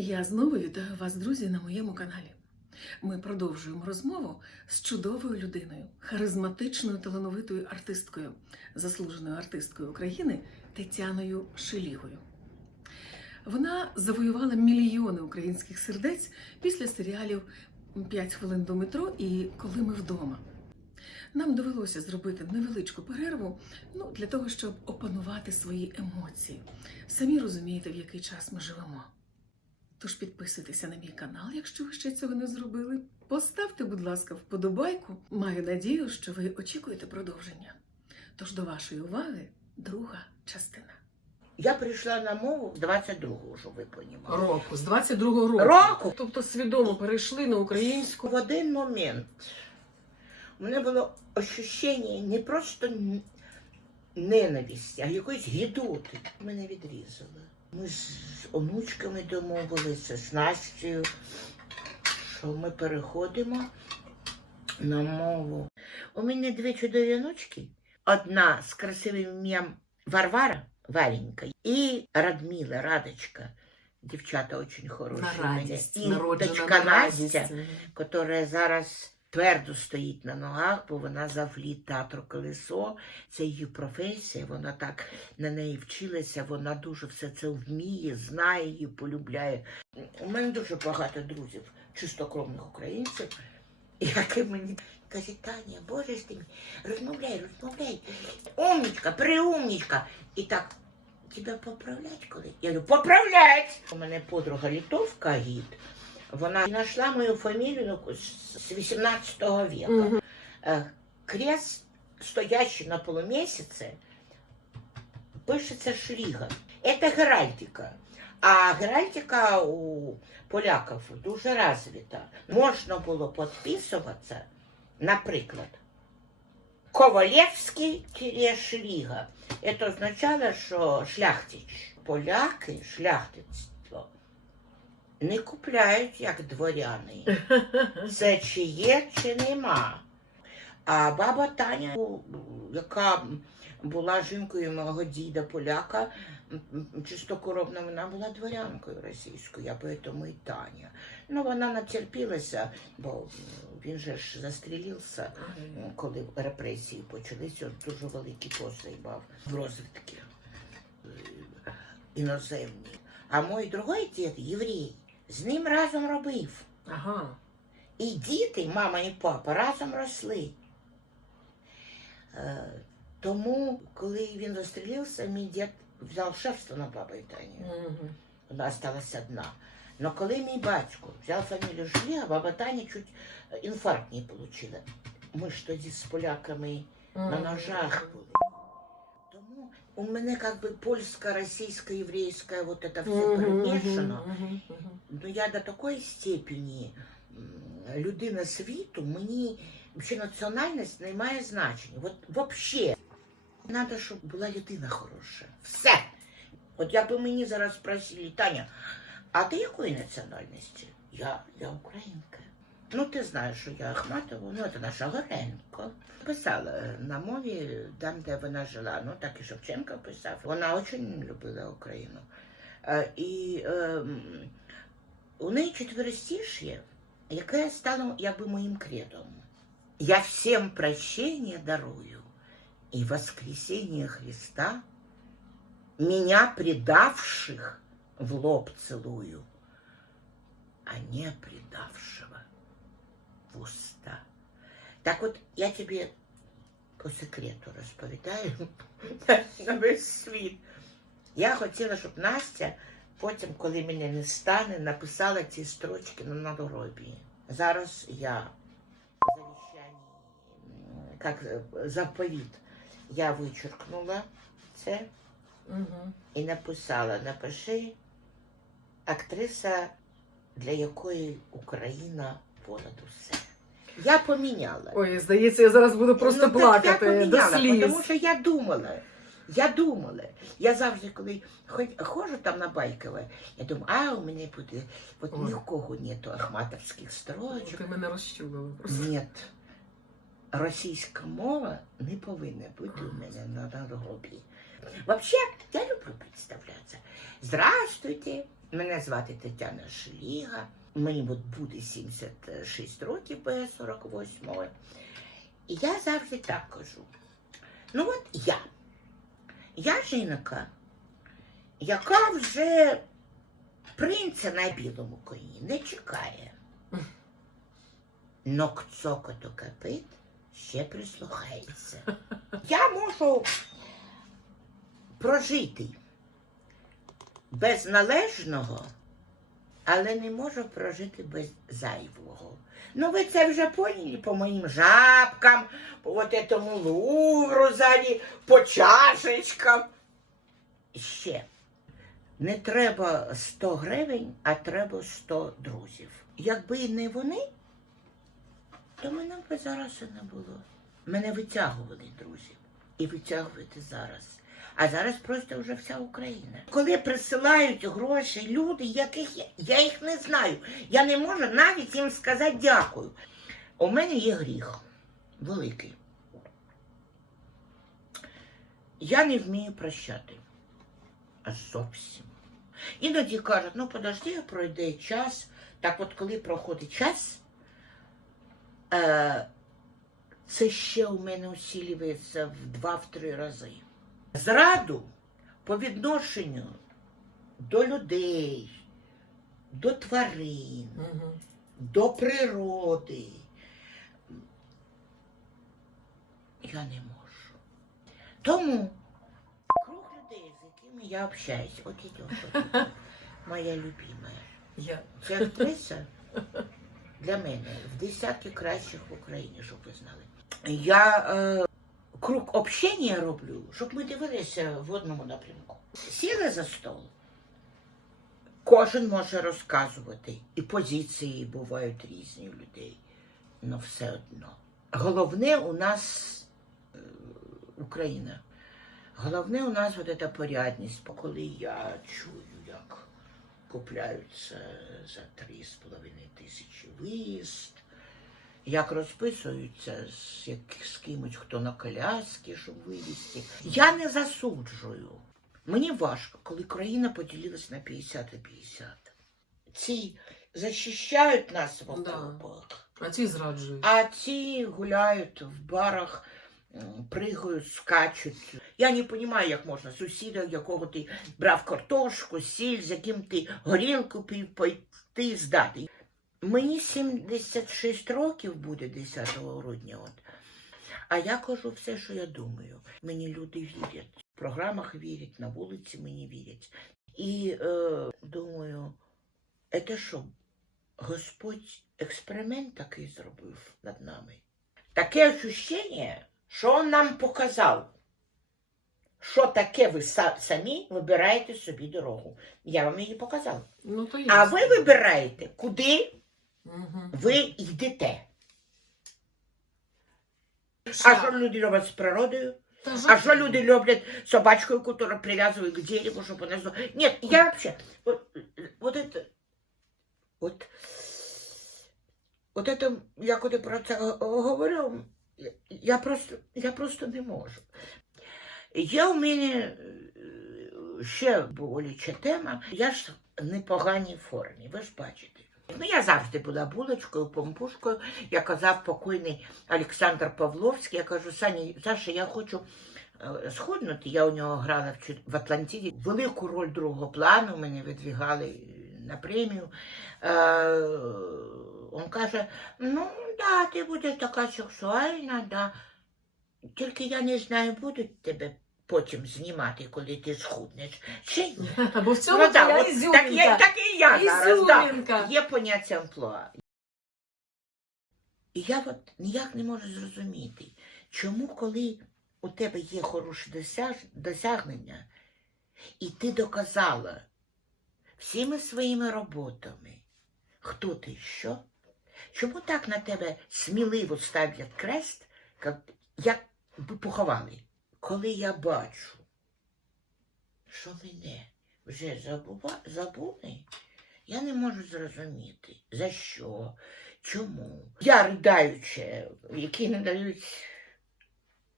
Я знову вітаю вас, друзі, на моєму каналі. Ми продовжуємо розмову з чудовою людиною, харизматичною талановитою артисткою, заслуженою артисткою України Тетяною Шелігою. Вона завоювала мільйони українських сердець після серіалів «5 хвилин до метро і Коли ми вдома. Нам довелося зробити невеличку перерву ну, для того, щоб опанувати свої емоції. Самі розумієте, в який час ми живемо. Тож підписуйтеся на мій канал, якщо ви ще цього не зробили. Поставте, будь ласка, вподобайку. Маю надію, що ви очікуєте продовження. Тож до вашої уваги друга частина. Я прийшла на мову з 22-го, щоб ви понімали. Року, з 22-го року. Року? Тобто свідомо перейшли на українську. В один момент у мене було ощущення не просто ненависті, а якоїсь гідоти. Мене відрізали. Ми з онучками домовилися, з Настю, що ми переходимо на мову. У мене дві чудові онучки. Одна з красивим ім'ям Варвара, Варенька, і Радмила, Радочка. Дівчата дуже хороші. На радість, І народжена дочка на радість. Настя, яка зараз твердо стоїть на ногах, бо вона завліт театру колесо. Це її професія, вона так на неї вчилася, вона дуже все це вміє, знає її, полюбляє. У мене дуже багато друзів, чистокровних українців, які мені кажуть, Таня, Боже ж ти розмовляй, розмовляй, умнічка, приумнічка. І так, тебе поправлять коли? Я говорю, поправлять! У мене подруга літовка гід. Вона знайшла мою фамілію ну, з з 18 века. Мгм. Е, Крест, стоящий на полумесяце, пишеться шліга. Це геральдика. А геральдика у поляків дуже розвита. Можна було підписуватися, наприклад, Ковалевський шліга. Це означало, що шляхтич. Поляки шляхтицтво Не купляють як дворяни. Це чи є, чи нема. А баба Таня, яка була жінкою мого діда поляка, чистокоровна, вона була дворянкою російською, я тому і Таня. Ну, вона натерпілася, бо він же ж застрілився, коли репресії почалися, він дуже великий пост займав в розвідки е, іноземні. А мій другий дід, єврей, з ним разом робив. Ага. І діти, мама і папа, разом росли. Е, тому, коли він застрілився, мій дід взяв шефство на бабу і Таню. Мгм. Вона осталась одна. Но коли мій батько взяв фамілію Шліга, баба Таня чуть е, інфаркт не отримала. Ми ж тоді з поляками на ножах були. Тому у мене бы польська, російська, єврейська, вот это все перемішано. мгм, мгм. Ну я до такої степені людина світу, мені взагалі національність не має значення. От взагалі. Треба, щоб була людина хороша. Все. От якби мені зараз спросили, Таня, а ти якої національності? Я, я українка. Ну, ти знаєш, що я Ахматова, ну, це наша Горенко. Писала на мові, там, де вона жила. Ну, так і Шевченко писав. Вона дуже любила Україну. Е, І ем, у неї четверостишє, яке стало якби моїм кредом. Я всем прощение дарую, и воскресение Христа меня предавших в лоб целую, а не предавшего в уста. Так от я тобі по секрету розповідаю на весь світ. Я хотіла, щоб Настя потім, коли мене не стане, написала ці строчки на надгробі. Зараз я як е, заповіт, я вичеркнула це Мгм. і написала: напиши актриса, для якої Україна понад усе. Я поміняла. Ой, здається, я зараз буду просто Ну, плакати я до поміняла, сліз. Тому що я думала. Я думала. Я завжди, коли ходжу там на Байкове, я думаю, а у мене буде, от Ой. ні в кого нету ахматовських строчок. Ти мене розчулила просто. Ні. Російська мова не повинна бути у мене на надгробі. Взагалі, я люблю представлятися. Здравствуйте, Мене звати Тетяна Шліга. Мені от буде 76 років, бо я 48 І я завжди так кажу. Ну от я. Я жінка, яка вже принца на білому коні не чекає. Но к цокоту копит ще прислухається. Я можу прожити без належного, але не можу прожити без зайвого. Ну, ви це вже поняли по моїм жабкам, по вот этому лувру ззаді, по чашечкам. Ще. Не треба 100 гривень, а треба 100 друзів. Якби не вони, то мене б зараз і не було. Мене витягували друзів і витягуєте зараз. А зараз просто вже вся Україна. Коли присилають гроші люди, яких я, я їх не знаю. Я не можу навіть їм сказати дякую. У мене є гріх великий. Я не вмію прощати. Зовсім. Іноді кажуть, ну подожди, пройде час. Так от коли проходить час, е, це ще у мене усилюється в два-три рази. Зраду по відношенню до людей, до тварин, Угу. до природи. Я не можу. Тому круг людей, з якими я общаюсь, от ідеш, моя любима. Я. Ця актриса для мене в десятки кращих в Україні, щоб ви знали. Я е, круг общення роблю, щоб ми дивилися в одному напрямку. Сіли за стол. Кожен може розказувати, і позиції бувають різні у людей, але все одно. Головне у нас е, Україна. Головне у нас вот эта порядність. Коли я чую, як купляються за три з половиною тисячі виїзд, як розписуються з, як, з кимось, хто на коляски, щоб вивезти. Я не засуджую. Мені важко, коли країна поділилась на 50 і 50. Ці захищають нас в Да. окопах, А ті зраджують. а ці гуляють в барах, пригають, скачуть. Я не розумію, як можна сусіда, якого ти брав картошку, сіль, з яким ти горілку пив, пойти здати. Мені 76 років буде 10 грудня. От. А я кажу все, що я думаю. Мені люди вірять. В програмах вірять, на вулиці мені вірять. І е, думаю, це що, Господь експеримент такий зробив над нами. Таке ощущення, що він нам показав, що таке ви самі вибираєте собі дорогу. Я вам її показав. Ну, то є. А ви вибираєте, куди. Ви йдете. А що люди роблять з природою? А що люди люблять собачку, яку прив'язують к дереву, щоб вона зло. Ні, я вообще, вот, вот это, вот, вот это, я коли про це говорю, я просто, я просто не можу. Є у мене е, ще болюча тема. Я ж в непоганій формі, ви ж бачите. Ну, я завжди була булочкою, помпушкою. Я казав покойний Олександр Павловський, я кажу, Саня, Саша, я хочу е, схуднути. Я у нього грала в, Атлантиді. Велику роль другого плану мене видвігали на премію. Е, він каже, ну, да, ти будеш така сексуальна, да. Тільки я не знаю, будуть тебе потім знімати, коли ти схуднеш. Чи ні? Бо в цьому Ну, да, твоя от ізюмінка. так, є, так і я зараз. Да. Ізюмінка. Є поняття амплуа. І я от ніяк не можу зрозуміти, чому, коли у тебе є хороше досяг... досягнення, і ти доказала всіми своїми роботами, хто ти і що, чому так на тебе сміливо ставлять крест, як, як би поховали? Коли я бачу, що мене вже забува... забули, я не можу зрозуміти, за що, чому. Я ридаючи, які не дають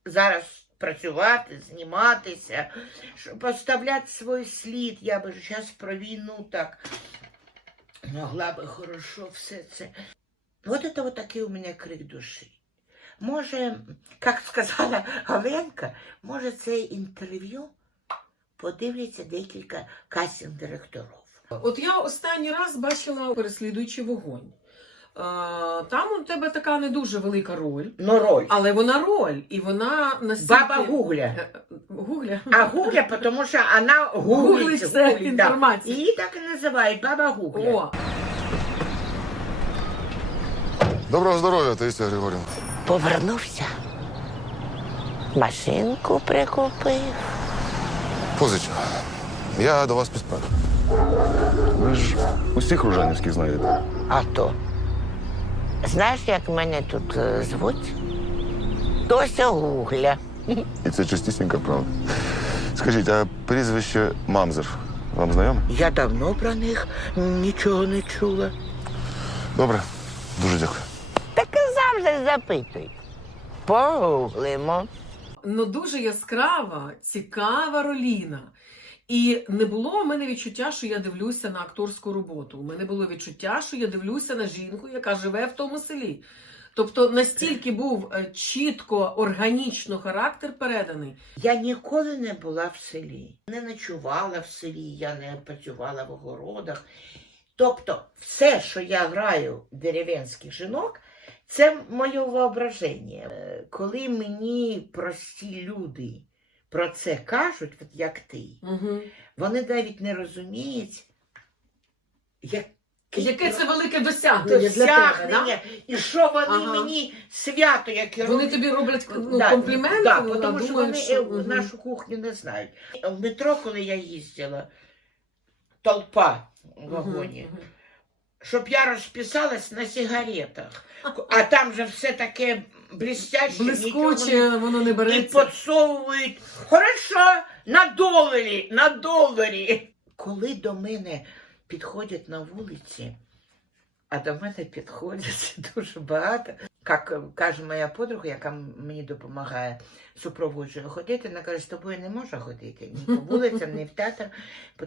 зараз працювати, зніматися, щоб поставляти свій слід. Я би зараз про війну так могла би хорошо все це. Вот это вот такий у мене крик душі. Може, як сказала Оленка, може це інтерв'ю подивляться декілька кастинг-директорів. От я останній раз бачила переслідуючи вогонь. Там у тебе така не дуже велика роль, Ну, роль. але вона роль, і вона настільки... Баба Гугля. Е, е, Гугля. А Гугля, тому що вона гуглить. Гуглить все, гуглить, да. інформацію. Її так і називають Баба Гугля. О, Доброго здоров'я, Таїсія Григорівна. Повернувся. Машинку прикупив. Позичу. Я до вас під. Ви ж усіх ружанівських знаєте. А то. Знаєш, як мене тут е, звуть? Тося Гугля. І це чистісінька правда. Скажіть, а прізвище Мамзер вам знайоме? Я давно про них нічого не чула. Добре, дуже дякую. Завжди запитуй. Погуглимо. ну дуже яскрава, цікава роліна. І не було у мене відчуття, що я дивлюся на акторську роботу. У мене було відчуття, що я дивлюся на жінку, яка живе в тому селі. Тобто настільки був е, чітко, органічно характер переданий. Я ніколи не була в селі, не ночувала в селі, я не працювала в огородах. Тобто, все, що я граю дерев'янських жінок, це моє воображення. Е, Коли мені прості люди про це кажуть, от як ти, Угу. вони навіть не розуміють, як Яке це велике досягнення для тебе, досягнення, і що вони Ага. мені свято, яке? Вони роблять. тобі роблять ну, Да, компліменти, да, тому а що вони що... е, нашу кухню не знають. В метро, коли я їздила, толпа в вагоні, Мгм, мгм. Щоб я розписалась на сигаретах. А там же все таке блістяще, Блискуче, не- воно не і береться. підсовують. Хорошо, на доларі, на доларі. Коли до мене підходять на вулиці, а до мене підходять дуже багато. Як е, каже моя подруга, яка мені допомагає супроводжує ходити, вона каже, з тобою не можу ходити ні по вулицям, ні в театр,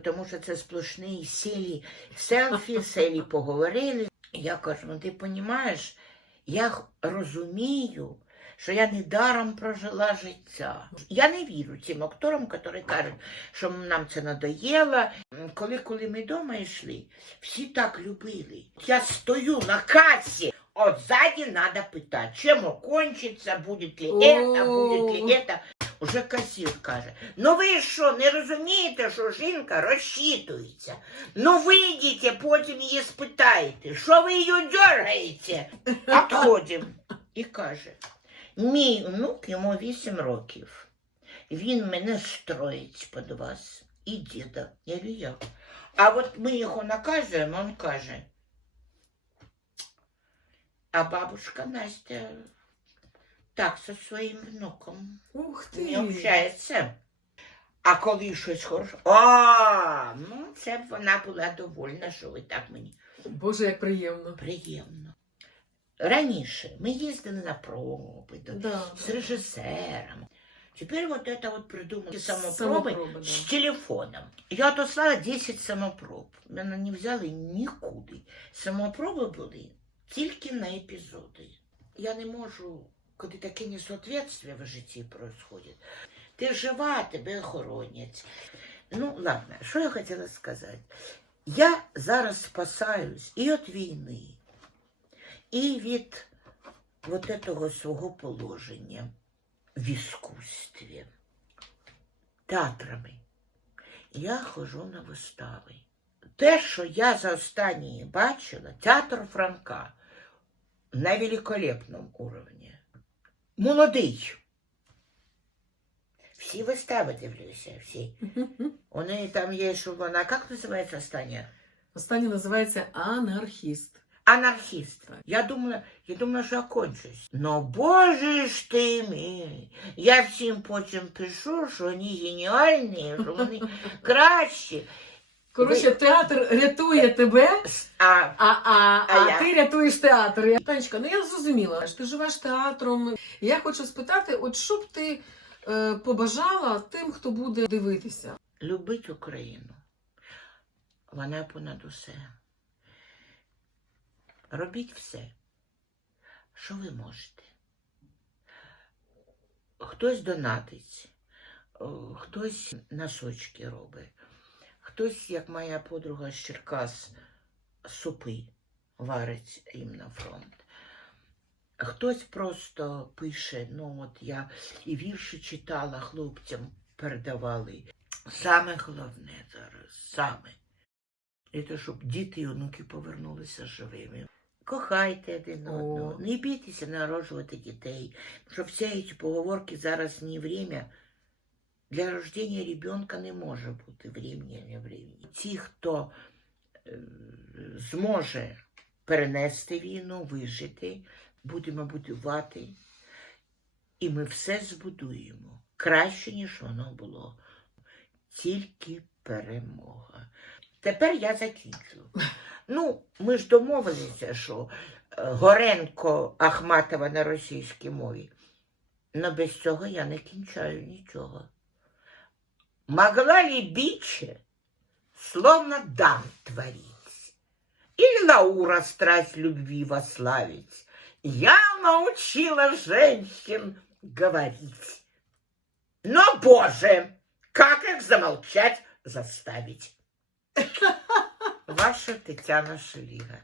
тому що це сплошні селі селфі, селі поговорили. Я кажу, ну ти розумієш, я розумію, що я недаром прожила життя. Я не вірю цим акторам, які кажуть, що нам це надоело. Коли, коли ми вдома йшли, всі так любили. Я стою на касі, от ззаді треба питати, чим окончиться, буде ли это, буде ли это. Уже касір каже, ну ви що, не розумієте, що жінка розчитується? Ну вийдіть, потім її спитаєте, що ви її дергаєте? Отходимо. І каже, мій внук йому 8 років. Він мене строїть під вас і діда. Я говорю, як? А от ми його наказуємо, він каже. А бабушка Настя так зі своїм внуком Ух не ти! общається. А коли щось хороше, а ну це б вона була довольна, що ви так мені Боже, як приємно. приємно. Раніше ми їздили на проби до, Да. з режисером. Тепер вот это вот придумали самопроби Самопроби, да. телефоном. Я отослала 10 самопроб. Мене не взяли нікуди. Самопроби були тільки на епізоди. Я не можу, коли таке несоответствие в житті происходит. Ти жива, тебе охоронять. Ну, ладно, що я хотіла сказати? Я зараз спасаюсь і від війни, і від вот этого свого положення в іскусстві, театрами. Я хожу на вистави. Те, що я за останні бачила, театр Франка на великолепному уровні. Молодий. Всі вистави дивлюся, всі. Неї там є, що вона, як називається остання? Останнє називається анархіст. Анархист. Я думала, я думала, що окончусь. Но боже ж ти мій. Я всім потім пишу, що вони геніальні, що вони кращі. Коротше, театр рятує тебе, А а, а, а, я? ти рятуєш театр. Я- Танечка, ну я зрозуміла, що ти живеш театром. Я хочу спитати, от що б ти е, побажала тим, хто буде дивитися? Любить Україну. Вона понад усе. Робіть все, що ви можете. Хтось донатить, хтось носочки робить, хтось, як моя подруга з Черкас, супи варить їм на фронт. Хтось просто пише, ну от я і вірші читала хлопцям, передавали. Саме головне зараз, саме, це щоб діти і онуки повернулися живими. Кохайте один О. одного, не бійтеся народжувати дітей, що всі ці поговорки зараз не время. Для рождения ребенка не може бути времени, не времени. Ті, хто е, зможе перенести війну, вижити, будемо будувати, і ми все збудуємо краще, ніж воно було. Тільки перемога. Тепер я закінчу. Ну, ми ж домовилися, що е, Горенко Ахматова на російській мові. Но без цього я не кінчаю нічого. Могла ли биче, словно дам творить, или Лаура страсть любви вославить? Я научила женщин говорить. Но, Боже, как их замолчать заставить? Ваша Тетяна Шеліга.